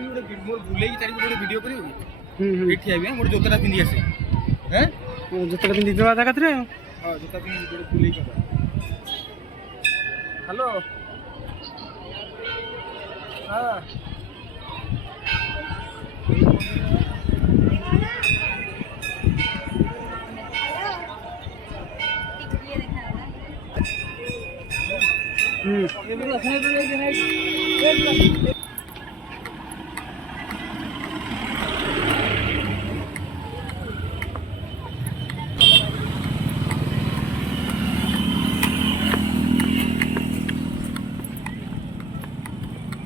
IB गोटे मोर बुलेई तारी गोटे वीडियो करियो कि एठी आइबी मोर जोताटा पिंदी आसे हैं जोताटा पिंदी देवा जागा रे हां जोता पिंदी गोटे बुलेई कर हेलो हां ये देखा